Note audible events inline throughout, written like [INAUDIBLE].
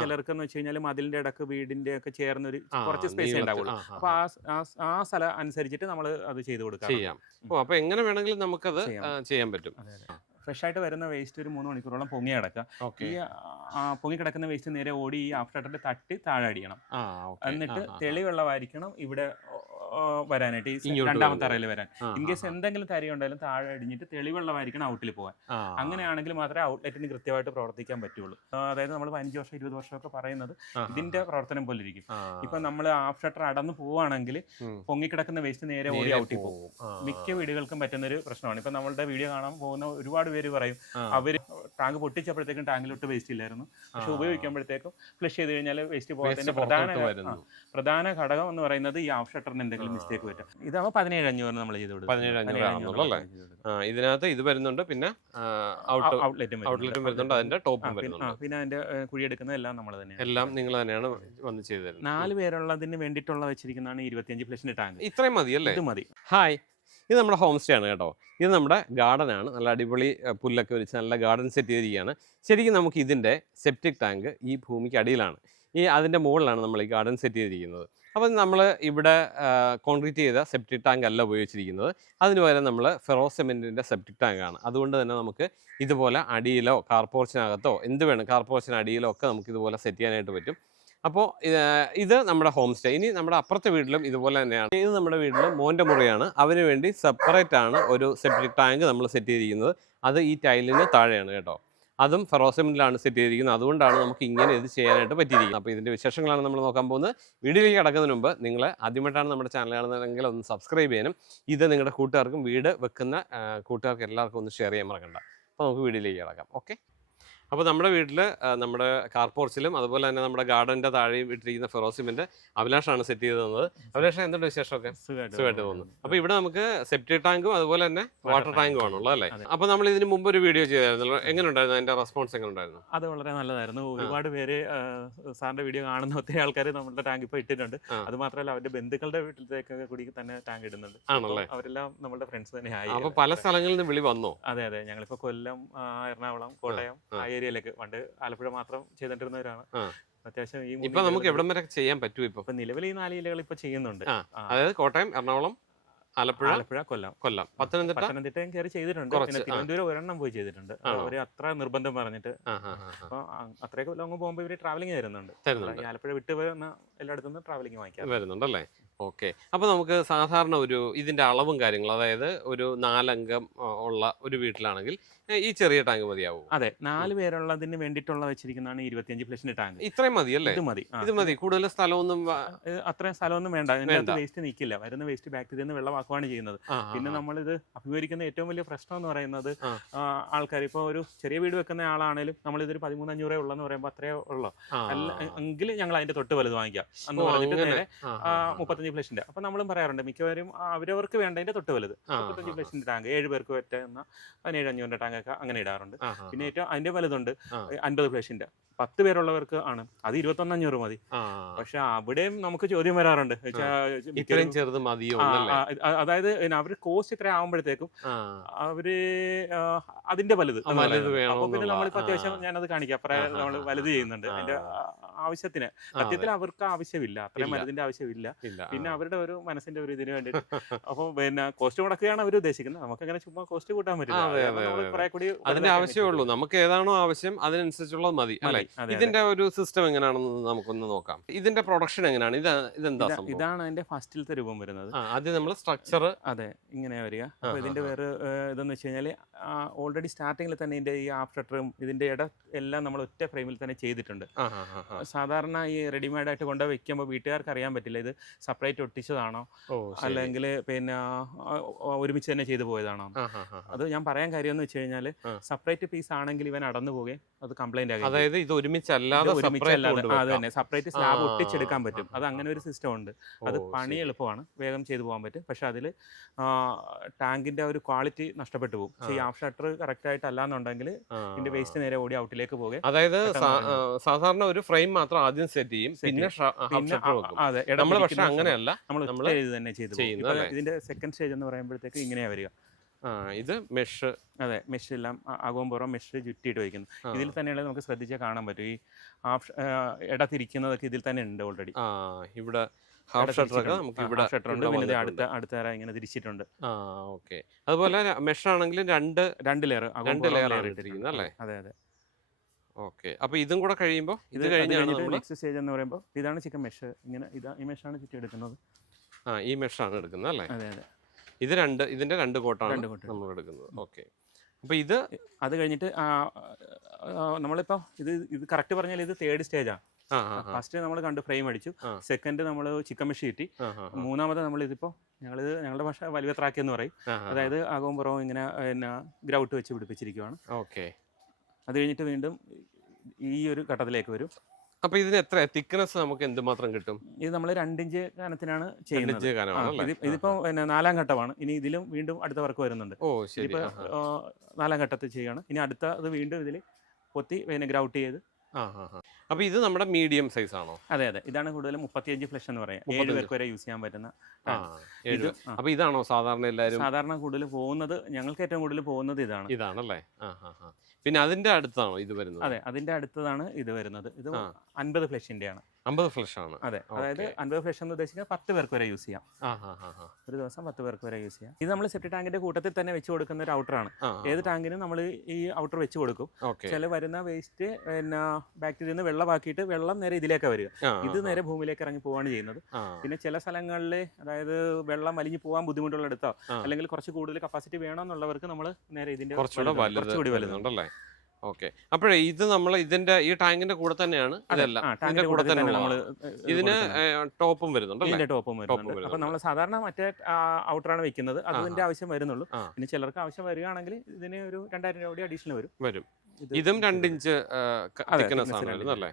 ചിലർക്ക് എന്ന് വെച്ച് കഴിഞ്ഞാൽ മതിലിന്റെ ഇടയ്ക്ക് വീടിന്റെ ഒക്കെ ചേർന്ന് ഒരു കുറച്ച് സ്പേസ്. ഉണ്ടാവുള്ളൂ. അപ്പൊ ആ. ആ സ്ഥലം അനുസരിച്ചിട്ട് നമ്മൾ അത് ചെയ്തു കൊടുക്കാം ചെയ്യാം. ഓ അപ്പൊ എങ്ങനെ വേണമെങ്കിലും നമുക്കത് ചെയ്യാൻ പറ്റും. ഫ്രഷ് ആയിട്ട് വരുന്ന വേസ്റ്റ് ഒരു മൂന്ന് മണിക്കൂറോളം പൊങ്ങി കിടക്കുക. ഈ പൊങ്ങി കിടക്കുന്ന വേസ്റ്റ് നേരെ ഓടി ഈ ആഫ്റ്റർ തട്ടി താഴെ ഓക്കെ. എന്നിട്ട് തെളിവെള്ളമായിരിക്കണം ഇവിടെ വരാനായിട്ട് ഈ രണ്ടാമത്തെ. അറയിൽ വരാൻ. ഇൻ കേസ് എന്തെങ്കിലും തരി ഉണ്ടായാലും താഴെ അടിഞ്ഞിട്ട് തെളിവെള്ളമായിരിക്കണം ഔട്ടിൽ പോകാൻ അങ്ങനെയാണെങ്കിൽ മാത്രമേ ഔട്ട്ലെറ്റിന് കൃത്യമായിട്ട് പ്രവർത്തിക്കാൻ പറ്റുള്ളൂ. അതായത് നമ്മൾ അഞ്ച് വർഷം ഇരുപത് വർഷമൊക്കെ പറയുന്നത് ഇതിന്റെ പ്രവർത്തനം പോലെ ഇരിക്കും. ഇപ്പൊ നമ്മൾ ഹാഫ് ഷട്ടർ അടന്നു പോവാണെങ്കിൽ. പൊങ്ങിക്കിടക്കുന്ന വേസ്റ്റ് നേരെ ഓടി ഔട്ടിൽ പോകും. മിക്ക വീടുകൾക്കും പറ്റുന്ന ഒരു പ്രശ്നമാണ്. ഇപ്പൊ നമ്മളുടെ വീഡിയോ കാണാൻ പോകുന്ന ഒരുപാട് പേര് പറയും അവർ ടാങ്ക് പൊട്ടിച്ചപ്പോഴത്തേക്കും ടാങ്കിലോട്ട് വേസ്റ്റ് ഇല്ലായിരുന്നു. പക്ഷെ ഉപയോഗിക്കുമ്പോഴത്തേക്കും ഫ്ലഷ് ചെയ്ത് കഴിഞ്ഞാൽ വേസ്റ്റ് പോകുന്നതിന്റെ പ്രധാന പ്രധാന ഘടകം എന്ന് പറയുന്നത് ഈ ഹാഫ് ഷട്ടറിന് എന്തെങ്കിലും മിസ്റ്റേക്ക് പറ്റും ഇതാവുമ്പോൾ പതിനേഴ് അഞ്ഞൂറ് നമ്മൾ ചെയ്ത് കൊടുക്കും. പതിനേഴ് അഞ്ഞൂറ് ആണെന്നുള്ളൂ അല്ലേ? ഇതിനകത്ത് ഇത് വരുന്നുണ്ട് പിന്നെ ഔട്ട് ഔട്ട്ലെറ്റും ഔട്ട്ലെറ്റും വരുന്നുണ്ട്. അതിന്റെ ടോപ്പും വരുന്നുണ്ട്. പിന്നെ അതിന്റെ കുഴിയെടുക്കുന്ന എല്ലാം നമ്മൾ തന്നെയാണ്. എല്ലാം നിങ്ങൾ തന്നെയാണ് വന്ന് ചെയ്തു തരുന്നത്. നാല് പേരുള്ളതിന് വേണ്ടിയിട്ടുള്ള വെച്ചിരിക്കുന്നതാണ് ഇരുപത്തിയഞ്ച് ഫ്ലഷിന്റെ ടാങ്ക് ഇത്രയും മതി അല്ലേ? ഇത് മതി. ഹായ് ഇത് നമ്മുടെ ഹോം സ്റ്റേ ആണ് കേട്ടോ. ഇത് നമ്മുടെ ഗാർഡൻ ആണ്. നല്ല അടിപൊളി പുല്ലൊക്കെ വെച്ച് നല്ല ഗാർഡൻ സെറ്റ് ചെയ്തിരിക്കുകയാണ്. ശരിക്കും നമുക്ക് ഇതിന്റെ സെപ്റ്റിക് ടാങ്ക് ഈ ഭൂമിക്ക് അടിയിലാണ്. ഈ അതിന്റെ മുകളിലാണ് നമ്മൾ ഈ ഗാർഡൻ സെറ്റ് ചെയ്തിരിക്കുന്നത്. അപ്പം നമ്മൾ ഇവിടെ കോൺക്രീറ്റ് ചെയ്ത സെപ്റ്റിക് ടാങ്ക് അല്ല ഉപയോഗിച്ചിരിക്കുന്നത്. അതിന് പകരം നമ്മൾ ഫെറോ സെമെന്റിന്റെ സെപ്റ്റിക് ടാങ്ക് ആണ്. അതുകൊണ്ട് തന്നെ നമുക്ക് ഇതുപോലെ അടിയിലോ കാർപോർച്ചിനകത്തോ എന്ത് വേണം കാർപോർച്ചിന് അടിയിലോ ഒക്കെ നമുക്ക് ഇതുപോലെ സെറ്റ് ചെയ്യാനായിട്ട് പറ്റും. അപ്പോൾ ഇത് നമ്മുടെ ഹോം സ്റ്റേ. ഇനി നമ്മുടെ അപ്പുറത്തെ വീട്ടിലും ഇതുപോലെ തന്നെയാണ്. ഇത് നമ്മുടെ വീട്ടിൽ മോന്റെ മുറിയാണ്. അതിന് വേണ്ടി സെപ്പറേറ്റ് ആണ് ഒരു സെപ്റ്റിക് ടാങ്ക് നമ്മൾ സെറ്റ് ചെയ്തിരിക്കുന്നത്. അത് ഈ ടൈലിന് താഴെയാണ് കേട്ടോ. അതും ഫെറോസിമിലാണ് സെറ്റ് ചെയ്തിരിക്കുന്നത്. അതുകൊണ്ടാണ് നമുക്ക് ഇങ്ങനെ ഇത് ചെയ്യാനായിട്ട് പറ്റിയിരിക്കുന്നത്. അപ്പോൾ ഇതിന്റെ വിശേഷങ്ങളാണ് നമ്മൾ നോക്കാൻ പോകുന്നത്. വീഡിയോയിലേക്ക് കടക്കുന്നതിന് മുമ്പ് നിങ്ങൾ ആദ്യമായിട്ടാണ് നമ്മുടെ ചാനൽ കാണുന്നതെങ്കിൽ ഒന്ന് സബ്സ്ക്രൈബ് ചെയ്യാനും ഇത് നിങ്ങളുടെ കൂട്ടുകാർക്കും വീട് വെക്കുന്ന കൂട്ടുകാർക്ക് എല്ലാവർക്കും ഒന്ന് ഷെയർ ചെയ്യാൻ മറക്കണ്ട. അപ്പോൾ നമുക്ക് വീഡിയോയിലേക്ക് കിടക്കാം. ഓക്കെ? അപ്പോൾ നമ്മുടെ വീട്ടിൽ നമ്മുടെ കാർപോർച്ചിലും അതുപോലെ തന്നെ നമ്മുടെ ഗാർഡന്റെ താഴെയും ഇട്ടിരിക്കുന്ന ഫെറോസിമിന്റെ അഭിലാഷാണ് സെറ്റ് ചെയ്ത് തന്നത്. അഭിലാഷം എന്തുണ്ട് വിശേഷമൊക്കെ? സുഖമായിട്ട് തോന്നുന്നു അപ്പോൾ ഇവിടെ നമുക്ക് സെപ്റ്റി ടാങ്കും അതുപോലെ തന്നെ വാട്ടർ ടാങ്കും ആണുള്ളത് അല്ലേ? അപ്പോൾ നമ്മൾ ഇതിന് മുമ്പ് ഒരു വീഡിയോ ചെയ്തായിരുന്നല്ലോ. എങ്ങനെ ഉണ്ടായിരുന്നു അതിന്റെ റെസ്പോൺസ് എങ്ങനെ ഉണ്ടായിരുന്നു അത് വളരെ നല്ലതായിരുന്നു. ഒരുപാട് പേര് സാറിന്റെ സാറിന്റെ വീഡിയോ കാണുന്ന ഒത്തിരി ആൾക്കാർ നമ്മുടെ ടാങ്ക് ഇപ്പോൾ ഇട്ടിട്ടുണ്ട്. അത് മാത്രമല്ല അവരുടെ ബന്ധുക്കളുടെ വീട്ടിലേക്കൊക്കെ കൂടി തന്നെ ടാങ്ക് ഇടുന്നുണ്ട്. ആണല്ലേ? അവരെല്ലാം നമ്മുടെ ഫ്രണ്ട്സ് തന്നെ ആയി അപ്പോൾ പല സ്ഥലങ്ങളിൽ നിന്ന് വിളി വന്നോ? അതെ അതെ. ഞങ്ങളിപ്പോൾ കൊല്ലം എറണാകുളം കോട്ടയം ആ. ഏരിയയിലേക്ക്. പണ്ട് ആലപ്പുഴ മാത്രം ചെയ്തിട്ടിരുന്നവരാണ്. അത്യാവശ്യം ഈ ഇപ്പൊ നമുക്ക് എവിടം വരെ ചെയ്യാൻ പറ്റും ഇപ്പൊ? നിലവിൽ ഈ നാല് ജില്ലകൾ ഇപ്പൊ ചെയ്യുന്നുണ്ട്. അതായത് കോട്ടയം എറണാകുളം ആലപ്പുഴ ആലപ്പുഴ കൊല്ലം. കൊല്ലം. പത്തനംതിട്ട? പത്തനംതിട്ടയും കയറി ചെയ്തിട്ടുണ്ട്. പിന്നെ തിരുവനന്തപുരം ഒരെണ്ണം പോയി ചെയ്തിട്ടുണ്ട്? അവർ അത്ര നിർബന്ധം പറഞ്ഞിട്ട്. അപ്പൊ അത്രയൊക്കെ ലോങ് പോകുമ്പോൾ ഇവർ ട്രാവലിംഗ് തരുന്നുണ്ട്. ആലപ്പുഴ വിട്ട് വരുന്ന എല്ലായിടത്തും ട്രാവലിംഗ് വാങ്ങിക്കാം വരുന്നുണ്ടല്ലേ? ഓക്കെ. അപ്പോൾ നമുക്ക് സാധാരണ ഒരു ഇതിന്റെ അളവും കാര്യങ്ങളും അതായത് ഒരു നാലംഗം ഉള്ള ഒരു വീട്ടിലാണെങ്കിൽ ഈ ചെറിയ ടാങ്ക് മതിയാവും? അതെ. നാല് പേരുള്ളതിന് വേണ്ടിയിട്ടുള്ള വെച്ചിരിക്കുന്നതാണ് ഇരുപത്തിയഞ്ച് പ്ലസിന്റെ ടാങ്ക്. ഇത്രയും മതി. അല്ലേ ഇത് മതി. ഇത് മതി കൂടുതൽ സ്ഥലമൊന്നും അത്രയും സ്ഥലമൊന്നും വേണ്ട. അതിനകത്ത് വേസ്റ്റ് നിൽക്കില്ല വരുന്ന വേസ്റ്റ് ബാക്ടീരിയ നിന്ന് വെള്ളമാക്കുവാണ് ചെയ്യുന്നത്. പിന്നെ. നമ്മളിത് അഭിമുഖീകരിക്കുന്ന ഏറ്റവും വലിയ പ്രശ്നം എന്ന് പറയുന്നത് ആൾക്കാർ ഇപ്പോൾ ഒരു ചെറിയ വീട് വെക്കുന്ന ആളാണേലും നമ്മൾ ഇതൊരു പതിമൂന്ന് അഞ്ഞൂറേ ഉള്ളെന്ന് പറയുമ്പോൾ അത്രേ ഉള്ളൂ. അല്ല എങ്കിൽ ഞങ്ങൾ അതിന്റെ തൊട്ട് വലുത് വാങ്ങിക്കാം. എന്ന് പറഞ്ഞിട്ട്. നേരെ ആ. മുപ്പത്തഞ്ച് ഫ്ലഷിന്റെ അപ്പൊ നമ്മളും പറയാറുണ്ട് മിക്കവാറും അവരവർക്ക് വേണ്ടതിന്റെ തൊട്ട് വലുത്. മുപ്പത്തഞ്ച് ഫ്ലഷിന്റെ ടാങ്ക് ഏഴ് പേർക്ക് പറ്റുന്ന പതിനേഴ് അഞ്ഞൂറിന്റെ ടാങ്ക് ഒക്കെ അങ്ങനെ ഇടാറുണ്ട്. പിന്നെ ഏറ്റവും അതിന്റെ വലുതുണ്ട്. അൻപത് ഫ്ലഷിന്റെ പത്ത് പേരുള്ളവർക്ക് ആണ്. അത് ഇരുപത്തി ഒന്ന് അഞ്ഞൂറ് മതി പക്ഷെ അവിടെയും നമുക്ക് ചോദ്യം വരാറുണ്ട്. ഇത്രയും ചെറുത് മതിയോ അതായത് അവർ കോസ്റ്റ് ഇത്ര ആവുമ്പോഴത്തേക്കും അവർ അതിന്റെ വലുത് അപ്പൊ പിന്നെ നമ്മൾ നമ്മളിപ്പോ അത്യാവശ്യം. ഞാനത് കാണിക്കാം. ആ, നമ്മൾ വലുത് ചെയ്യുന്നുണ്ട്. അതിന്റെ ആവശ്യത്തിന്. സത്യത്തിൽ അവർക്ക് ആവശ്യമില്ല. അത്രയും. വലുതിന്റെ ആവശ്യമില്ല. പിന്നെ അവരുടെ ഒരു മനസ്സിന്റെ ഒരു ഇതിന് വേണ്ടിയിട്ട് അപ്പൊ പിന്നെ കോസ്റ്റ് മുടക്കുകയാണ് അവർ ഉദ്ദേശിക്കുന്നത്. നമുക്ക് അങ്ങനെ ചുമ്മാ കോസ്റ്റ് കൂട്ടാൻ പറ്റില്ല. അതിന്റെ വലുതാക്കി ആവശ്യമേ ഉള്ളൂ. നമുക്ക് ഏതാണോ ആവശ്യം അതിനനുസരിച്ചുള്ളത് മതി അല്ലെ. ഇതിന്റെ ഒരു സിസ്റ്റം എങ്ങനെയാണെന്ന് നമുക്കൊന്ന് നോക്കാം. ഇതിന്റെ പ്രൊഡക്ഷൻ എങ്ങനെയാണ് ഇത് ഇതെന്താ ഇതാണ് അതിന്റെ ഫസ്റ്റിലത്തെ രൂപം വരുന്നത്. ആദ്യം നമ്മൾ സ്ട്രക്ചർ അതെ ഇങ്ങനെ വരിക. അപ്പൊ ഇതിന്റെ വേറെ ഇതെന്ന് വെച്ച് കഴിഞ്ഞാൽ ഓൾറെഡി സ്റ്റാർട്ടിങ്ങിൽ തന്നെ ഇതിന്റെ ഈ ആഫ്റ്ററും ഇതിന്റെ ഇട എല്ലാം നമ്മൾ ഒറ്റ ഫ്രെയിമിൽ തന്നെ ചെയ്തിട്ടുണ്ട്. സാധാരണ ഈ റെഡിമെയ്ഡ് ആയിട്ട് കൊണ്ടുപോയി വെക്കുമ്പോൾ വീട്ടുകാർക്ക് അറിയാൻ പറ്റില്ല. ഇത് സെപ്പറേറ്റ് ഒട്ടിച്ചതാണോ? അല്ലെങ്കിൽ പിന്നെ ഒരുമിച്ച് തന്നെ ചെയ്തു പോയതാണോ? അത് ഞാൻ പറയാൻ കാര്യം എന്ന് വെച്ച് കഴിഞ്ഞാൽ സെപ്പറേറ്റ് പീസ് ആണെങ്കിൽ ഇവൻ അടന്നു പോവുകയും അത് കംപ്ലൈന്റ് ആകും അതായത് ഇത് ഒരുമിച്ചല്ലാതെ അത് തന്നെ. സെപ്പറേറ്റ് സ്ലാബ് ഒട്ടിച്ചെടുക്കാൻ പറ്റും. അത് അങ്ങനെ ഒരു സിസ്റ്റം ഉണ്ട്. അത് പണി എളുപ്പമാണ്. വേഗം ചെയ്തു പോകാൻ പറ്റും. പക്ഷെ അതിൽ ടാങ്കിന്റെ ഒരു ക്വാളിറ്റി നഷ്ടപ്പെട്ടു പോകും. പക്ഷേ ഈ ആഫ് ഹാഫ് ഷട്ടർ കറക്റ്റ് ആയിട്ട് അല്ലാന്നുണ്ടെങ്കിൽ. ഇതിന്റെ വേസ്റ്റ് നേരെ ഓടി ഔട്ടിലേക്ക് പോകും അതായത് സാധാരണ ഒരു ഫ്രെയിം മാത്രം ആദ്യം സെറ്റ് ചെയ്യും. പിന്നെ അതെ. നമ്മൾ പക്ഷെ അങ്ങനെയല്ല. നമ്മൾ തന്നെ ചെയ്തു? ഇതിന്റെ സെക്കൻഡ് സ്റ്റേജ് എന്ന് പറയുമ്പോഴത്തേക്ക് ഇങ്ങനെയാ വരിക. ആ ഇത് മെഷ്. അതെ മെഷ് എല്ലാം അകവും പുറം മെഷ് ചുറ്റിയിട്ട് വയ്ക്കുന്നു. ഇതിൽ തന്നെയുള്ള നമുക്ക് ശ്രദ്ധിച്ചാൽ കാണാൻ പറ്റും. ഈ ഹാഫ് ഇടത്തിരിക്കുന്നതൊക്കെ ഇതിൽ തന്നെ ഉണ്ട് ഓൾറെഡി ഇവിടെ ഹാഫ് ഷട്ടർ നമുക്ക് ഇവിടെ ഷട്ടർ ഉണ്ട് പിന്നെ അടുത്ത അടുത്ത ഇങ്ങനെ തിരിച്ചിട്ടുണ്ട്. ആ ഓക്കെ. അതുപോലെ മെഷ് ആണെങ്കിലും രണ്ട് രണ്ട് ലെയർ രണ്ട് ലെയർ ആണ് ഇട്ടിരിക്കുന്നത്. അല്ലേ? അതെ അതെ. ഓക്കെ. അപ്പൊ ഇതും കൂടെ കഴിയുമ്പോൾ ഇത് കഴിഞ്ഞാണ് നെക്സ്റ്റ് സ്റ്റേജ് എന്ന് പറയുമ്പോൾ ഇതാണ് ചിക്കൻ മെഷ്. ഇങ്ങനെ ഇതാ ഈ മെഷാണ് ചുറ്റി എടുക്കുന്നത് ആ ഈ മെഷാണ് എടുക്കുന്നത് അല്ലേ? അതെ അതെ. ഇത് രണ്ട് ഇതിന്റെ രണ്ട് കോട്ടാണ്. നമ്മൾ എടുക്കുന്നത്. ഓക്കെ അപ്പൊ ഇത് അത് കഴിഞ്ഞിട്ട് നമ്മളിപ്പോ ഇത് ഇത് കറക്റ്റ് പറഞ്ഞാൽ ഇത് തേർഡ് സ്റ്റേജാണ് ഫസ്റ്റ് നമ്മൾ കണ്ട് ഫ്രെയിം അടിച്ചു. സെക്കൻഡ് നമ്മൾ ചിക്കൻ മെഷി കിട്ടി. മൂന്നാമത് നമ്മൾ ഇതിപ്പോ ഞങ്ങളിത് ഞങ്ങളുടെ ഭാഷ വലിയ വലിവത്രാക്കി എന്ന് പറയും. അതായത് അകവും പുറവും ഇങ്ങനെ പിന്നെ ഗ്രൗട്ട് വെച്ച് പിടിപ്പിച്ചിരിക്കുവാണ്. ഓക്കെ അത് കഴിഞ്ഞിട്ട് വീണ്ടും ഈ ഒരു ഘട്ടത്തിലേക്ക് വരും. അപ്പൊ ഇതിന് എത്ര തിക്നെസ് നമുക്ക് എന്തുമാത്രം കിട്ടും? ഇത് നമ്മൾ രണ്ടിഞ്ച് കനത്തിനാണ് ചെയ്യുന്നത്. ഇതിപ്പോ പിന്നെ നാലാം ഘട്ടമാണ്. ഇനി ഇതിലും വീണ്ടും അടുത്ത വർക്ക് വരുന്നുണ്ട്. ഓ ശരി. നാലാം ഘട്ടത്തിൽ ചെയ്യാണ് ഇനി അടുത്ത അത് വീണ്ടും ഇതിൽ പൊത്തി പിന്നെ ഗ്രൗട്ട് ചെയ്ത് അപ്പൊ ഇത് നമ്മുടെ മീഡിയം സൈസ് ആണോ? അതെ അതെ. ഇതാണ് കൂടുതലും മുപ്പത്തിയഞ്ച് ഫ്ലഷ് എന്ന് പറയാം. ഏഴ് 35. പേർക്ക് വരെ യൂസ് ചെയ്യാൻ പറ്റുന്ന ഇത് അപ്പൊ ഇതാണോ സാധാരണ എല്ലാവരും? സാധാരണ കൂടുതൽ പോകുന്നത് ഞങ്ങൾക്ക് ഏറ്റവും കൂടുതൽ പോകുന്നത് ഇതാണ്. ഇതാണല്ലേ? പിന്നെ അതിന്റെ അടുത്താണോ ഇത് വരുന്നത്? അതെ അതിന്റെ അടുത്തതാണ് ഇത് വരുന്നത്. ഇത്. അൻപത് ഫ്ലഷിന്റെ ആണ് അമ്പത് ഫ്ലഷ് ആണ് അതെ. അതായത്. അൻപത് ഫ്ലഷ് എന്ന് ഉദ്ദേശിക്കുന്നത് പത്ത് പേർക്ക് വരെ യൂസ് ചെയ്യാം. ഒരു ദിവസം പത്ത് പേർക്ക് വരെ യൂസ് ചെയ്യാം. ഇത് നമ്മൾ സെപ്റ്റി ടാങ്കിന്റെ കൂട്ടത്തിൽ തന്നെ വെച്ച് കൊടുക്കുന്ന ഒരു ഔട്ടറാണ് ഏത് ടാങ്കിനും നമ്മൾ ഈ ഔട്ടർ വെച്ച് കൊടുക്കും. ചില വരുന്ന വേസ്റ്റ് പിന്നെ ബാക്ടീരിയ നിന്ന് വെള്ളമാക്കിയിട്ട് വെള്ളം നേരെ ഇതിലേക്ക് വരിക. ഇത് നേരെ ഭൂമിയിലേക്ക് ഇറങ്ങി പോവാണ് ചെയ്യുന്നത്. പിന്നെ ചില സ്ഥലങ്ങളിൽ അതായത് വെള്ളം വലിഞ്ഞു പോകാൻ ബുദ്ധിമുട്ടുള്ള അടുത്തോ അല്ലെങ്കിൽ കുറച്ച് കൂടുതൽ കപ്പാസിറ്റി വേണമെന്നുള്ളവർക്ക് നമ്മൾ നേരെ ഇതിന്റെ കുറച്ചുകൂടി വലുത് ഓക്കെ. അപ്പോഴേ ഇത് നമ്മൾ ഇതിന്റെ ഈ ടാങ്കിന്റെ കൂടെ തന്നെയാണ് ഇതെല്ലാം. ആ, ഇതിന്റെ കൂടെ തന്നെ നമ്മൾ. ഇതിന് ടോപ്പും വരുന്നുണ്ട് ഇതിന്റെ ടോപ്പും വരുന്നുണ്ട്. അപ്പൊ നമ്മൾ സാധാരണ മറ്റേ ഔട്ടറാണ് വെക്കുന്നത്. അതിന്റെ ആവശ്യം വരുന്നുള്ളൂ. പിന്നെ ചിലർക്ക് ആവശ്യം വരികയാണെങ്കിൽ ഇതിന് ഒരു രണ്ടായിരം രൂപ അഡീഷണൽ വരും. വരും. ഇത് ആണ് രണ്ട് വരുന്നത് അല്ലേ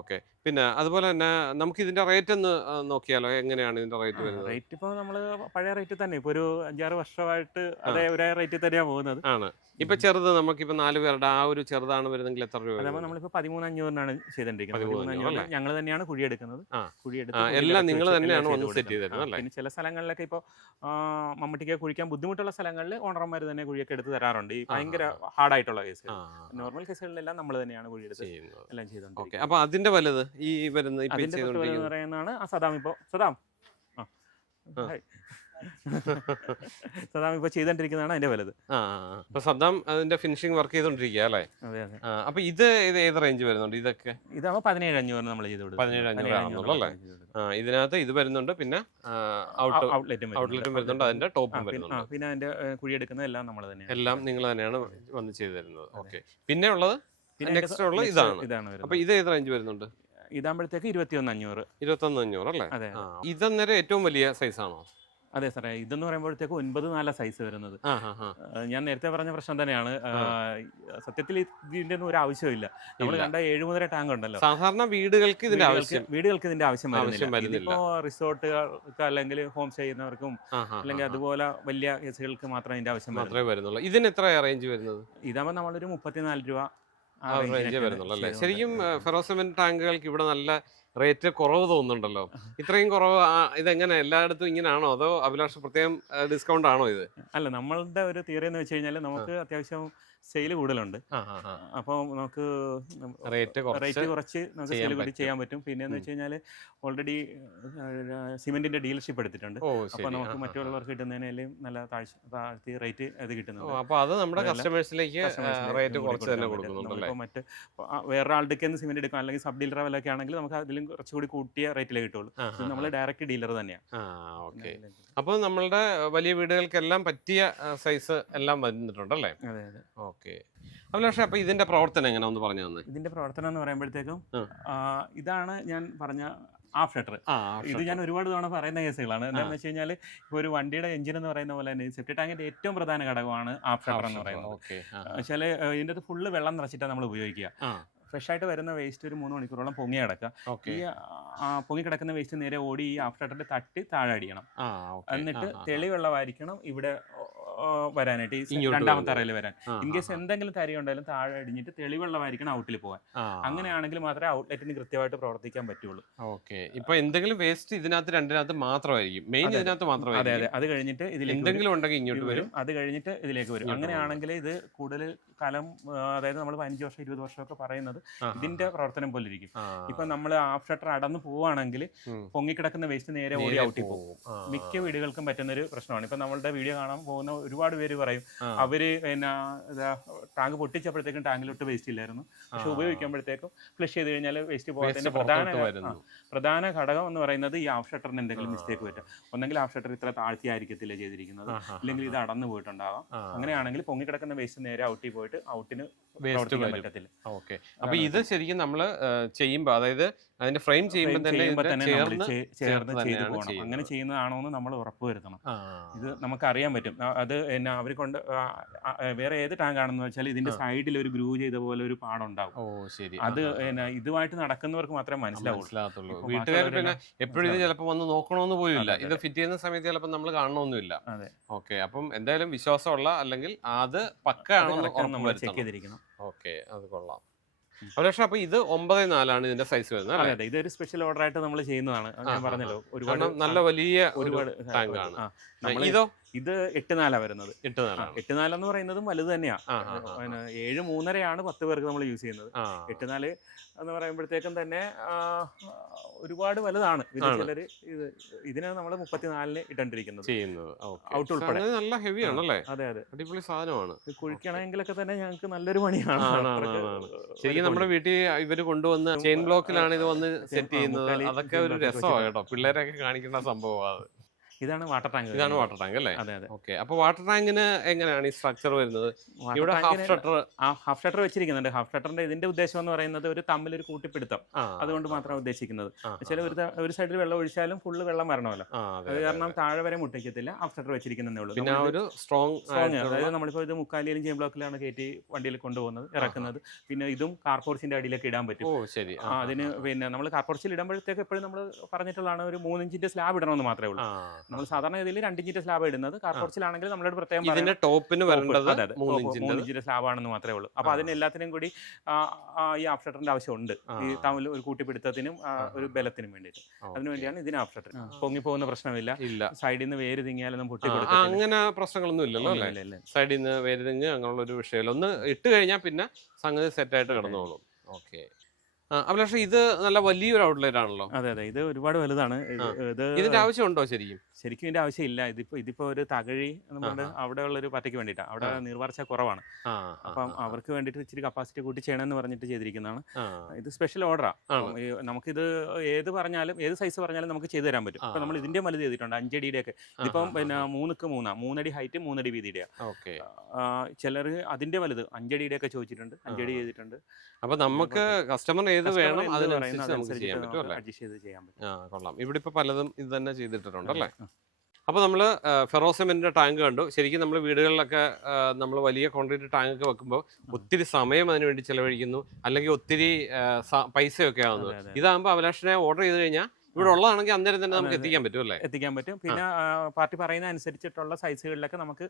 ഓക്കെ. പിന്നെ അതുപോലെ തന്നെ നമുക്ക് ഇതിന്റെ റേറ്റ് ഒന്ന് നോക്കിയാലോ? എങ്ങനെയാണ് ഇതിന്റെ റേറ്റ് വരുന്നത്? റേറ്റ് ഇപ്പോൾ നമ്മൾ പഴയ റേറ്റ് തന്നെ. ഇപ്പോൾ ഒരു അഞ്ചാറ് വർഷമായിട്ട് അതേ ഒരേ റേറ്റിൽ തന്നെയാണ് പോകുന്നത്. ആണ്. ഇപ്പൊ ചെറുത് നമുക്കിപ്പോ നാല് പേരുടെ ആ ഒരു ചെറുതാണ് വരുന്നെങ്കിൽ എത്ര രൂപ അതാകുമ്പോൾ? നമ്മളിപ്പോൾ പതിമൂന്ന് അഞ്ഞൂറിനാണ് ചെയ്തിരിക്കുന്നത് പതിമൂന്ന് അഞ്ഞൂറ് ഞങ്ങൾ തന്നെയാണ് കുഴിയെടുക്കുന്നത്. കുഴിയെടുത്ത് എല്ലാം നിങ്ങൾ തന്നെയാണ് സെറ്റ് വന്ന് ചെയ്ത് set ചെയ്ത് കൊടുക്കുന്നത്. തരുന്നത് ആ, പിന്നെ ചില സ്ഥലങ്ങളിലൊക്കെ ഇപ്പോൾ മമ്മട്ടിക്ക് കുഴിക്കാൻ ബുദ്ധിമുട്ടുള്ള സ്ഥലങ്ങളിൽ ഓണർമാർ തന്നെ കുഴിയൊക്കെ എടുത്ത് തരാറുണ്ട്. ഈ ഭയങ്കര ഹാർഡായിട്ടുള്ള കേസ് നോർമൽ കേസുകളിലെല്ലാം നമ്മൾ തന്നെയാണ് കുഴിയെടുത്ത് എല്ലാം ഓക്കെ. അപ്പൊ അതിന്റെ വലുത് ഈ വരുന്ന അതിന്റെ പറയുന്നതാണ് ആ സദാം. ഇപ്പോ സദാം. ആ. [LAUGHS] സദാം ഇപ്പൊ ചെയ്തോണ്ടിരിക്കുന്നതാണ് അതിന്റെ വലുത്. ആ ആ. സദ്ദാം അതിന്റെ ഫിനിഷിംഗ് വർക്ക് ചെയ്തോണ്ടിരിക്കുക അല്ലേ? അതെ അതെ. ആ, അപ്പൊ ഇത് ഇത് ഏത് റേഞ്ച് വരുന്നുണ്ട് ഇതൊക്കെ? ഇതാവുമ്പോ പതിനേഴ് അഞ്ഞൂറ് നമ്മൾ ചെയ്ത് കൊടുക്കും. പതിനേഴ് അഞ്ഞൂറ് ആണെന്നുള്ളൂ അല്ലേ? ആ, ഇതിനകത്ത് ഇത് വരുന്നുണ്ട് പിന്നെ ഔട്ട് ഔട്ട്ലെറ്റും ഔട്ട്ലെറ്റും വരുന്നുണ്ട്. അതിന്റെ ടോപ്പും വരുന്നുണ്ട്. പിന്നെ അതിന്റെ ഏ, കുഴിയെടുക്കുന്ന എല്ലാം നമ്മൾ തന്നെയാണ്. എല്ലാം നിങ്ങൾ തന്നെയാണ് വന്ന് ചെയ്തു തരുന്നത്. ഓക്കെ പിന്നെ ഉള്ളത്? അതിന്റെ ഉള്ളത് next ഇതാണ്. ഇതാണ് അപ്പൊ ഇത് ഏത് റേഞ്ച് വരുന്നുണ്ട്? ഇതാകുമ്പോഴത്തേക്ക് ഇരുപത്തിയൊന്ന് അഞ്ഞൂറ്. ഇരുപത്തൊന്ന് അഞ്ഞൂറ് അല്ലേ? അതെ ആ, ഇതന്നേരം ഏറ്റവും വലിയ സൈസ് ആണോ? അതെ സാറേ ഇതെന്ന് പറയുമ്പോഴത്തേക്ക് ഒൻപത് നാല സൈസ് വരുന്നത്. ഞാൻ നേരത്തെ പറഞ്ഞ പ്രശ്നം തന്നെയാണ്. സത്യത്തിൽ ഇതിന്റെ ഒന്നും ഒരു ആവശ്യമില്ല. നമ്മൾ കണ്ട കണ്ട ഏഴുമുതര ടാങ്ക് ഉണ്ടല്ലോ. സാധാരണ വീടുകൾക്ക് ഇതിന്റെ ആവശ്യം. വീടുകൾക്ക് ഇതിന്റെ ആവശ്യം വരുന്നില്ല. ഇതിപ്പോ റിസോർട്ടുകൾക്ക് അല്ലെങ്കിൽ ഹോം സ്റ്റേ ചെയ്യുന്നവർക്കും അല്ലെങ്കിൽ അതുപോലെ വലിയ കേസുകൾക്ക് മാത്രമേ ഇതിന്റെ ആവശ്യം മാത്രമേ വരുന്നുള്ളൂ. ഇതിന് എത്ര റേഞ്ച് വരുന്നത്? ഇതാകുമ്പോൾ നമ്മളൊരു മുപ്പത്തിനാല് രൂപ റേഞ്ച് വരുന്നുള്ളൂ അല്ലേ? ശരിക്കും ഫെറോസെമൻ ടാങ്കുകൾക്ക് ഇവിടെ നല്ല റേറ്റ് കുറവ് തോന്നുന്നുണ്ടല്ലോ. ഇത്രയും കുറവ് ഇതെങ്ങനെ? എല്ലായിടത്തും ഇങ്ങനെയാണോ അതോ അഭിലാഷ് പ്രത്യേകം ഡിസ്കൗണ്ട് ആണോ ഇത്? അല്ല നമ്മളുടെ ഒരു തിയറി എന്ന് വെച്ച് കഴിഞ്ഞാൽ നമുക്ക് അത്യാവശ്യം സെയിൽ കൂടുതലുണ്ട്. അപ്പോൾ നമുക്ക് റേറ്റ് റേറ്റ് കുറച്ച് നമുക്ക് സെയിൽ കൂടി ചെയ്യാൻ പറ്റും. പിന്നെ എന്ന് വെച്ച് കഴിഞ്ഞാൽ ഓൾറെഡി സിമെന്റിന്റെ ഡീലർഷിപ്പ് എടുത്തിട്ടുണ്ട്. അപ്പൊ അപ്പോൾ നമുക്ക്. മറ്റുള്ളവർക്ക് കിട്ടുന്നതിനും നല്ല താഴ്ച താഴ്ത്തി റേറ്റ് അത് കിട്ടുന്നുണ്ട്. അപ്പൊ അത് നമ്മുടെ കസ്റ്റമേഴ്സിലേക്ക് റേറ്റ് കുറച്ച് തന്നെ മറ്റ് വേറൊരാളുടെ സിമെന്റ് എടുക്കാം. അല്ലെങ്കിൽ സബ് ഡീലർ വിലൊക്കെ ആണെങ്കിൽ നമുക്ക് അതിലും കുറച്ചുകൂടി കൂട്ടിയ റേറ്റിലേ കിട്ടുള്ളൂ. നമ്മൾ ഡയറക്റ്റ് ഡീലർ തന്നെയാണ്. ഓക്കെ. അപ്പോൾ നമ്മളുടെ വലിയ വീടുകൾക്കെല്ലാം പറ്റിയ സൈസ് എല്ലാം വന്നിട്ടുണ്ടല്ലേ അതെ അതെ. ഓക്കെ അഭിലാഷ് അപ്പൊ ഇതിന്റെ പ്രവർത്തനം എങ്ങനെ? ഒന്ന് പറഞ്ഞു തന്നെ. ഇതിന്റെ പ്രവർത്തനം എന്ന് പറയുമ്പോഴത്തേക്കും ഇതാണ് ഞാൻ പറഞ്ഞ ഹാഫ് ഷട്ടർ ഇത് ഞാൻ ഒരുപാട് തവണ പറയുന്ന കേസുകളാണ്. എന്താണെന്ന് വെച്ച് കഴിഞ്ഞാൽ ഇപ്പോൾ ഒരു വണ്ടിയുടെ എഞ്ചിൻ എന്ന് പറയുന്ന പോലെ തന്നെ സെപ്റ്റി ടാങ്കിന്റെ ഏറ്റവും പ്രധാന ഘടകമാണ് ഹാഫ് ഷട്ടർ എന്ന് പറയുന്നത്. ഓക്കെ വെച്ചാൽ ഇതിന്റെ അത് ഫുള്ള് വെള്ളം നിറച്ചിട്ടാണ് നമ്മൾ ഉപയോഗിക്കുക. ഫ്രഷ് ആയിട്ട് വരുന്ന വേസ്റ്റ് ഒരു മൂന്ന് മണിക്കൂറോളം പൊങ്ങി കിടക്കുക. ഈ പൊങ്ങി കിടക്കുന്ന വേസ്റ്റ് നേരെ ഓടി ഈ ഹാഫ് ഷട്ടറിന്റെ തട്ടി താഴെ ഓക്കെ. എന്നിട്ട് തെളിവെള്ളമായിരിക്കണം ഇവിടെ വരാനായിട്ട് ഈ രണ്ടാമത്തെ അറയിൽ വരാൻ. ഇൻ കേസ് എന്തെങ്കിലും തരി ഉണ്ടായാലും താഴെ അടിഞ്ഞിട്ട് തെളിവെള്ളമായിരിക്കണം ഔട്ടിൽ പോകാൻ അങ്ങനെയാണെങ്കിൽ മാത്രമേ ഔട്ട്ലെറ്റിന് കൃത്യമായിട്ട് പ്രവർത്തിക്കാൻ പറ്റുള്ളൂ. ഓക്കെ. ഇപ്പൊ എന്തെങ്കിലും വേസ്റ്റ് ഇതിനകത്ത് രണ്ടിനകത്ത് മാത്രമായിരിക്കും. മെയിൻ ഇതിനകത്ത് ഇതിനകത്ത് അതെ മാത്രമായിരിക്കും. അതെ അത്. കഴിഞ്ഞിട്ട് ഇതിൽ എന്തെങ്കിലും ഉണ്ടെങ്കിൽ ഇങ്ങോട്ട് വരും. അത് കഴിഞ്ഞിട്ട് ഇതിലേക്ക് വരും. അങ്ങനെയാണെങ്കിൽ ഇത് കൂടുതൽ കാലം അതായത് നമ്മൾ പതിനഞ്ച് വർഷം ഇരുപത് വർഷമൊക്കെ പറയുന്നത് ഇതിന്റെ പ്രവർത്തനം പോലെ ഇരിക്കും. ഇപ്പൊ നമ്മൾ ഹാഫ് ഷട്ടർ അടന്ന് പോവുകയാണെങ്കിൽ ഉം. പൊങ്ങിക്കിടക്കുന്ന വേസ്റ്റ് നേരെ ഓടി ഔട്ടിൽ പോകും. മിക്ക വീടുകൾക്കും പറ്റുന്ന ഒരു പ്രശ്നമാണ്. ഇപ്പൊ നമ്മളുടെ വീഡിയോ കാണാൻ പോകുന്ന ഒരുപാട് പേര് പറയും അവർ പിന്നെ ടാങ്ക് പൊട്ടിച്ചപ്പോഴത്തേക്കും ടാങ്കിലോട്ട് വേസ്റ്റ് ഇല്ലായിരുന്നു. പക്ഷെ. ഉപയോഗിക്കുമ്പോഴത്തേക്കും ഫ്ലഷ് ചെയ്ത് കഴിഞ്ഞാൽ വേസ്റ്റ് പോകാത്തതിന്റെ പ്രധാന പ്രധാന ഘടകം എന്ന് പറയുന്നത് ഈ ഹാഫ് ഷട്ടറിന് എന്തെങ്കിലും മിസ്റ്റേക്ക് പറ്റും. ഒന്നെങ്കിൽ ഹാഫ് ഷട്ടർ ഇത്ര താഴ്ത്തിയായിരിക്കത്തില്ല ചെയ്തിരിക്കുന്നത്. അല്ലെങ്കിൽ ഇത് അടന്നു പോയിട്ടുണ്ടാവാം. അങ്ങനെയാണെങ്കിൽ പൊങ്ങിക്കിടക്കുന്ന വേസ്റ്റ് നേരെ ഔട്ടിൽ പോയിട്ട് ഔട്ടിന് വേസ്റ്റ് പറ്റത്തില്ല. ഓക്കെ. അപ്പൊ ഇത് ശരിക്കും നമ്മൾ ചെയ്യുമ്പോൾ അതായത് അതിന്റെ ഫ്രെയിം ചെയ്യുമ്പോൾ തന്നെ ചേർന്ന് ചേർന്ന് ചെയ്ത് പോകണം. അങ്ങനെ ചെയ്യുന്നതാണോ എന്ന് നമ്മൾ ഉറപ്പുവരുത്തണം ഇത് നമുക്ക് അറിയാൻ പറ്റും അത് എന്നാ അവർ കൊണ്ട് വേറെ ഏത് ടാങ്ക് ആണെന്ന് വെച്ചാൽ ഇതിന്റെ സൈഡിൽ ഒരു ഗ്രൂ ചെയ്ത പോലെ ഒരു പാടുണ്ടാവും. ഓ ശരി. അത്. എന്നാ ഇതുമായിട്ട് നടക്കുന്നവർക്ക് മാത്രമേ മനസ്സിലാവുള്ളൂ. വീട്ടുകാർ പിന്നെ എപ്പോഴും ഇത് ചിലപ്പോൾ വന്ന് നോക്കണമെന്ന് പോലും ഇല്ല. ഇത് ഫിറ്റ് ചെയ്യുന്ന സമയത്ത് ചിലപ്പോൾ നമ്മൾ കാണണമെന്നില്ല അതെ. ഓക്കെ. അപ്പം എന്തായാലും വിശ്വാസമുള്ള അല്ലെങ്കിൽ അത് പക്ക ആണെന്ന് നമ്മൾ ചെക്ക് ചെയ്തിരിക്കണം. ഓക്കെ അത് കൊള്ളാം. പക്ഷേ അപ്പൊ ഇത് ഒമ്പത് നാലാണ് ഇതിന്റെ സൈസ് വരുന്നത് അതെ അതെ ഇതൊരു സ്പെഷ്യൽ ഓർഡർ ആയിട്ട് നമ്മൾ ചെയ്യുന്നതാണ്. ഞാൻ പറഞ്ഞല്ലോ ഒരുപാട് നല്ല വലിയ ഒരു ഒരുപാട് ടാങ്ക് ആണ്. ഇതോ? ഇത് എട്ട് നാലാ വരുന്നത്. എട്ട് ആ, നാലാണ് എട്ട് നാലെന്ന് പറയുന്നതും വലുത് തന്നെയാ. ആ, ആ, ആ, പിന്നെ ഏഴ് മൂന്നരയാണ് പത്ത് പേർക്ക് നമ്മൾ യൂസ് ചെയ്യുന്നത്. എട്ട് നാല് എന്ന് പറയുമ്പോഴത്തേക്കും തന്നെ ഒരുപാട് വലുതാണ്. ഇതിനെ ചിലര് ഇത് ഇതിനെ നമ്മൾ മുപ്പത്തിനാലിന് ഉൾപ്പെടെ. നല്ല ഹെവി ആണല്ലേ അതെ അതെ. അടിപൊളി സാധനമാണ്. കുഴിക്കണമെങ്കിലൊക്കെ തന്നെ ഞങ്ങൾക്ക് നല്ലൊരു പണിയാണ്. ശരിക്കും നമ്മുടെ വീട്ടിൽ ഇവർ കൊണ്ടുവന്ന് ചെയിൻ ബ്ലോക്കിലാണ് ഇത് വന്ന് സെറ്റ് ചെയ്യുന്നത്. അതൊക്കെ ഒരു രസമാണ്. കേട്ടോ. പിള്ളേരൊക്കെ കാണിക്കുന്ന സംഭവമാണ് ഇതാണ് വാട്ടർ ടാങ്ക് ഇതാണ് വാട്ടർ ടാങ്ക് അല്ലേ? അതെ അതെ. ഓക്കെ. അപ്പൊ വാട്ടർ ടാങ്കിന് എങ്ങനെയാണ് ഈ സ്ട്രക്ചർ വരുന്നത്? ഇവിടെ ഹാഫ് ഷട്ടർ ആ ഹാഫ് ഷട്ടർ വെച്ചിരിക്കുന്നുണ്ട്. ഹാഫ് ഷട്ടറിന്റെ ഇതിന്റെ ഉദ്ദേശം എന്ന് പറയുന്നത് ഒരു തമ്മിൽ ഒരു കൂട്ടിപ്പിടുത്തം. അതുകൊണ്ട് മാത്രമാണ് ഉദ്ദേശിക്കുന്നത്. ചില ഒരു ഒരു സൈഡിൽ വെള്ളം ഒഴിച്ചാലും ഫുള്ള് വെള്ളം വരണമല്ലോ. അത് കാരണം താഴെ വരെ മുട്ടിക്കത്തില്ല. ഹാഫ് ഷട്ടർ വെച്ചിരിക്കുന്നേ ഉള്ളൂ. പിന്നെ ഒരു സ്ട്രോങ് സ്ട്രോങ്. അതായത് നമ്മളിപ്പോൾ ഇത് മുക്കാലിയിലും ചെയിൻ ബ്ലോക്കിലാണ് കയറ്റി വണ്ടിയിൽ കൊണ്ടുപോകുന്നത് ഇറക്കുന്നത്. പിന്നെ ഇതും കാർപോർച്ചിന്റെ അടിയിലേക്ക് ഇടാൻ പറ്റും. ഓ ശരി. അതിന് പിന്നെ നമ്മൾ കാർപോർച്ചിൽ ഇടുമ്പോഴത്തേക്ക് എപ്പോഴും നമ്മൾ പറഞ്ഞിട്ടുള്ളതാണ് ഒരു മൂന്നിഞ്ചിന്റെ സ്ലാബ് ഇടണമെന്ന് മാത്രമേ ഉള്ളൂ. നമ്മൾ സാധാരണ ഇതിൽ രണ്ടിഞ്ചിന്റെ സ്ലാബ് ഇടുന്നത്. കാർപോർച്ചിലാണെങ്കിൽ നമ്മളോട് പ്രത്യേകം ഇതിന്റെ ടോപ്പിന് വരേണ്ടത് അതെ, അതെ. മൂന്ന് ഓ, ഓ, ഇഞ്ചിന്റെ മൂന്ന് ഇഞ്ചിന്റെ സ്ലാബ് ആണെന്ന് മാത്രമേ ഉള്ളൂ. അപ്പൊ അതിനെല്ലാത്തിനും അതിന് എല്ലാത്തിനും കൂടി ഈ ഹാഫ് ഷട്ടറിന്റെ ആവശ്യമുണ്ട്. ഈ തമ്മിൽ ഒരു കൂട്ടിപ്പിടുത്തത്തിനും ഒരു ബലത്തിനും വേണ്ടിയിട്ട്. അതിനു വേണ്ടിയാണ് ഇതിന് ഹാഫ് പൊങ്ങി പോകുന്ന പ്രശ്നമില്ല. ഇല്ല. സൈഡിൽ നിന്ന് വേര് തിങ്ങിയാലൊന്നും പൊട്ടി. അങ്ങനെ പ്രശ്നങ്ങളൊന്നും ഇല്ലല്ലോ അല്ലേ. സൈഡിൽ നിന്ന് വേര് തിങ്ങി അങ്ങനെയുള്ള ഒരു വിഷയമില്ല. ഒന്ന് ഇട്ട് കഴിഞ്ഞാൽ പിന്നെ സംഗതി സെറ്റ് ആയിട്ട് കിടന്നോളും. ഓക്കെ. അഭിലാഷ് ഇത് നല്ല വലിയൊരു ഔട്ട്ലെറ്റ് ആണല്ലോ. അതെ അതെ. ഇത് ഒരുപാട് വലുതാണ്. ഇത് ഇതിന്റെ ആവശ്യമുണ്ടോ ശരിക്കും? ശരിക്കും ഇതിന്റെ ആവശ്യമില്ല. ഇതിപ്പോ ഇതിപ്പോ ഒരു തകഴി എന്ന് പറഞ്ഞ അവിടെ അവിടെയുള്ള ഒരു പറ്റയ്ക്ക് വേണ്ടിയിട്ടാണ് അവിടെ. നീർവാർച്ച കുറവാണ്. അപ്പം അവർക്ക് വേണ്ടിയിട്ട് ഇച്ചിരി കപ്പാസിറ്റി കൂട്ടി ചെയ്യണമെന്ന് പറഞ്ഞിട്ട് ചെയ്തിരിക്കുന്നതാണ്. ഇത് സ്പെഷ്യൽ ഓർഡറാണ്? നമുക്കിത് ഏത് പറഞ്ഞാലും ഏത് സൈസ് പറഞ്ഞാലും നമുക്ക് ചെയ്തു തരാൻ പറ്റും. അപ്പൊ നമ്മൾ. ഇതിന്റെ വലുത് ചെയ്തിട്ടുണ്ട്. അഞ്ചടിയുടെ ഒക്കെ. ഇതിപ്പം പിന്നെ മൂന്നുക്ക് മൂന്നാ. മൂന്നടി ഹൈറ്റ് മൂന്നടി വീതിയുടെ ഓക്കെ. ചിലർ അതിന്റെ വലുത് അഞ്ചടിയുടെ ഒക്കെ ചോദിച്ചിട്ടുണ്ട്. അഞ്ചടി. ചെയ്തിട്ടുണ്ട്. അപ്പൊ നമുക്ക് കസ്റ്റമർ ഏത് വേണം അതിനനുസരിച്ച് നമുക്ക് ചെയ്യാൻ പറ്റും അല്ലേ? ആ കൊള്ളാം. ഇവിടെ ഇപ്പൊ പലതും ഇത് തന്നെ ചെയ്തിട്ടുണ്ട് അല്ലേ. അപ്പോൾ നമ്മൾ ഫെറോസിമെന്റിന്റെ ടാങ്ക് കണ്ടു. ശരിക്കും നമ്മൾ വീടുകളിലൊക്കെ നമ്മൾ വലിയ കോൺക്രീറ്റ് ടാങ്ക് ഒക്കെ വെക്കുമ്പോൾ ഒത്തിരി സമയം അതിന് വേണ്ടി ചെലവഴിക്കുന്നു. അല്ലെങ്കിൽ ഒത്തിരി പൈസയൊക്കെ ആവുന്നു. ഇതാകുമ്പോൾ അഭിലാഷിനെ ഓർഡർ ചെയ്ത് കഴിഞ്ഞാൽ ഇവിടെ ഉള്ളതാണെങ്കിൽ അന്നേരം തന്നെ നമുക്ക്. എത്തിക്കാൻ പറ്റും അല്ലേ? എത്തിക്കാൻ പറ്റും. പിന്നെ പാർട്ടി പറയുന്ന അനുസരിച്ചിട്ടുള്ള സൈസുകളിലൊക്കെ നമുക്ക്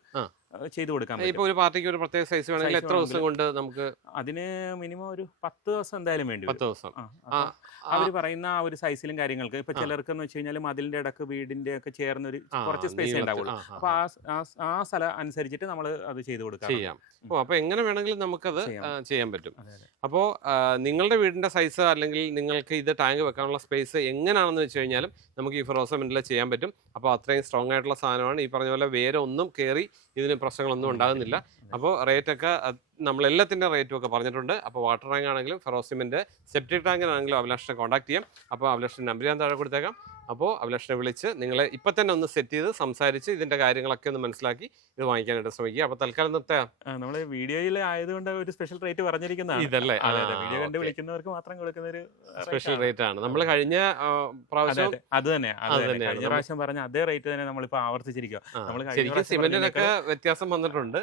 ചെയ്തു കൊടുക്കാൻ ഇപ്പൊ ഒരു പാർട്ടിക്ക് ഒരു പ്രത്യേക സൈസ് വേണമെങ്കിൽ എത്ര ദിവസം കൊണ്ട് നമുക്ക് അതിന് മിനിമം ഒരു പത്ത് ദിവസം എന്തായാലും വേണ്ടി പത്ത് ദിവസം. അവർ പറയുന്ന ആ ഒരു സൈസിലും കാര്യങ്ങൾക്ക് ഇപ്പൊ ചിലർക്ക് എന്ന് വെച്ച് കഴിഞ്ഞാൽ മതിലിന്റെ ഇടയ്ക്ക് വീടിന്റെ ഒക്കെ ചേർന്ന് ഒരു കുറച്ച് സ്പേസ് ഉണ്ടാവുള്ളൂ. അപ്പൊ ആ. സ്ഥലം അനുസരിച്ചിട്ട് നമ്മൾ അത് ചെയ്തു കൊടുക്കാം. ചെയ്യാം. ഓ അപ്പൊ എങ്ങനെ വേണമെങ്കിലും നമുക്കത് ചെയ്യാം. ചെയ്യാൻ പറ്റും. അപ്പോൾ നിങ്ങളുടെ വീടിന്റെ സൈസ് അല്ലെങ്കിൽ നിങ്ങൾക്ക് ഇത് ടാങ്ക് വെക്കാനുള്ള സ്പേസ് എങ്ങനെയാണെന്ന് വെച്ച് കഴിഞ്ഞാലും നമുക്ക് ഈ ഫെറോസമെന്റിൽ ചെയ്യാൻ പറ്റും. അപ്പോൾ അത്രയും സ്ട്രോങ് ആയിട്ടുള്ള സാധനമാണ്. ഈ പറഞ്ഞ പോലെ വേരൊന്നും ഒന്നും കയറി ഇതിന് പ്രശ്നങ്ങളൊന്നും ഉണ്ടാകുന്നില്ല. അപ്പോൾ റേറ്റ് ഒക്കെ നമ്മൾ എല്ലാത്തിന്റെ റേറ്റും ഒക്കെ പറഞ്ഞിട്ടുണ്ട്. അപ്പോൾ വാട്ടർ ടാങ്ക് ആണെങ്കിലും ഫെറോസിമിന്റെ സെപ്റ്റിക് ടാങ്കിനാണെങ്കിലും അഭിലാഷിനെ കോൺടാക്ട് ചെയ്യാം. അപ്പോൾ അഭിലാഷിന്റെ നമ്പർ ഞാൻ താഴെ കൊടുത്തേക്കാം. അപ്പോൾ അഭിലാഷിനെ വിളിച്ച് നിങ്ങളെ ഇപ്പം തന്നെ ഒന്ന് സെറ്റ് ചെയ്ത് സംസാരിച്ച് ഇതിന്റെ കാര്യങ്ങളൊക്കെ ഒന്ന് മനസ്സിലാക്കി ഇത് വാങ്ങിക്കാനായിട്ട് ശ്രമിക്കുക. അപ്പോൾ തൽക്കാലം നിർത്താം നമ്മൾ വീഡിയോയിൽ ആയതുകൊണ്ട് ഒരു സ്പെഷ്യൽ റേറ്റ് പറഞ്ഞിരിക്കുന്നതാണ്. ഇതല്ലേ? വീഡിയോ കണ്ട് വിളിക്കുന്നവർക്ക് മാത്രം കൊടുക്കുന്ന ഒരു സ്പെഷ്യൽ റേറ്റ് ആണ്. നമ്മൾ കഴിഞ്ഞ പ്രാവശ്യം അത്. തന്നെ അത് തന്നെ. കഴിഞ്ഞ പ്രാവശ്യം പറഞ്ഞ അതേ റേറ്റ് തന്നെ നമ്മളിപ്പോൾ ആവർത്തിച്ചിരിക്കുക നമ്മൾ ശരിക്കും സിമെന്റിനൊക്കെ വ്യത്യാസം വന്നിട്ടുണ്ട്.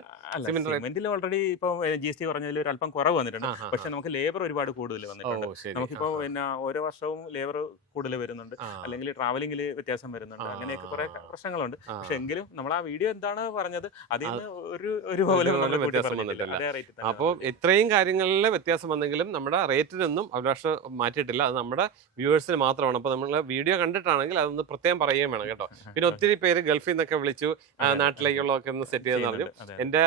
സിമെന്റിൽ ഓൾറെഡി ഇപ്പൊ ജി എസ് ടി പറഞ്ഞതിൽ ഒരു അല്പം കുറവ് വന്നിട്ടുണ്ട്. പക്ഷെ നമുക്ക് ലേബർ ഒരുപാട് കൂടുതൽ വന്നിട്ടുണ്ട്. നമുക്കിപ്പോ പിന്നെ ഓരോ വർഷവും ലേബർ കൂടുതൽ വരുന്നുണ്ട്. അല്ലെങ്കിൽ ട്രാവലിംഗിൽ വ്യത്യാസം വരുന്നുണ്ട്. അങ്ങനെയൊക്കെ കുറെ പ്രശ്നങ്ങളുണ്ട്. പക്ഷെ എങ്കിലും നമ്മൾ ആ വീഡിയോ എന്താണ് പറഞ്ഞത് അതിൽ നിന്ന് ഒരു ഒരു വ്യത്യാസം. വന്നിട്ടില്ല. അപ്പോൾ ഇത്രയും കാര്യങ്ങളിലെ വ്യത്യാസം വന്നെങ്കിലും നമ്മുടെ റേറ്റിനൊന്നും അഭിലാഷ് മാറ്റിയിട്ടില്ല. അത് നമ്മുടെ വ്യൂവേഴ്സിന് മാത്രമാണ്. അപ്പോൾ നമ്മൾ വീഡിയോ കണ്ടിട്ടാണെങ്കിൽ അതൊന്ന് പ്രത്യേകം പറയുകയും വേണം കേട്ടോ. പിന്നെ ഒത്തിരി പേര് ഗൾഫിൽ നിന്നൊക്കെ വിളിച്ചു നാട്ടിലേക്കുള്ളതൊക്കെ ഒന്ന് സെറ്റ് ചെയ്തെന്ന് പറഞ്ഞു. എന്റെ എന്റെ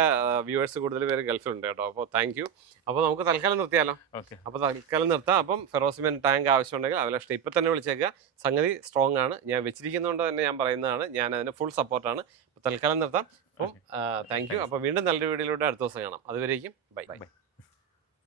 വ്യൂവേഴ്സ് കൂടുതൽ പേര് ഗൾഫിലുണ്ട് കേട്ടോ. അപ്പോൾ താങ്ക് യു അപ്പോൾ നമുക്ക് തൽക്കാലം നിർത്തിയാലോ? ഓക്കെ. അപ്പോൾ തൽക്കാലം നിർത്താം. അപ്പം ഫെറോസിമെൻ ടാങ്ക് ആവശ്യമുണ്ടെങ്കിൽ അഭിലാഷ് ഇപ്പം തന്നെ വിളിച്ചേക്കുക. സംഗതി സ്ട്രോങ് ആണ്. ഞാൻ വെച്ചിരിക്കുന്നതുകൊണ്ട് തന്നെ ഞാൻ പറയുന്നതാണ്. ഞാൻ അതിന് ഫുൾ സപ്പോർട്ടാണ് തൽക്കാലം നിർത്താം. അപ്പം താങ്ക് യു അപ്പോൾ വീണ്ടും നല്ലൊരു വീഡിയോയിലൂടെ അടുത്ത ദിവസം കാണാം. അതുവരേക്കും ബൈ ബൈ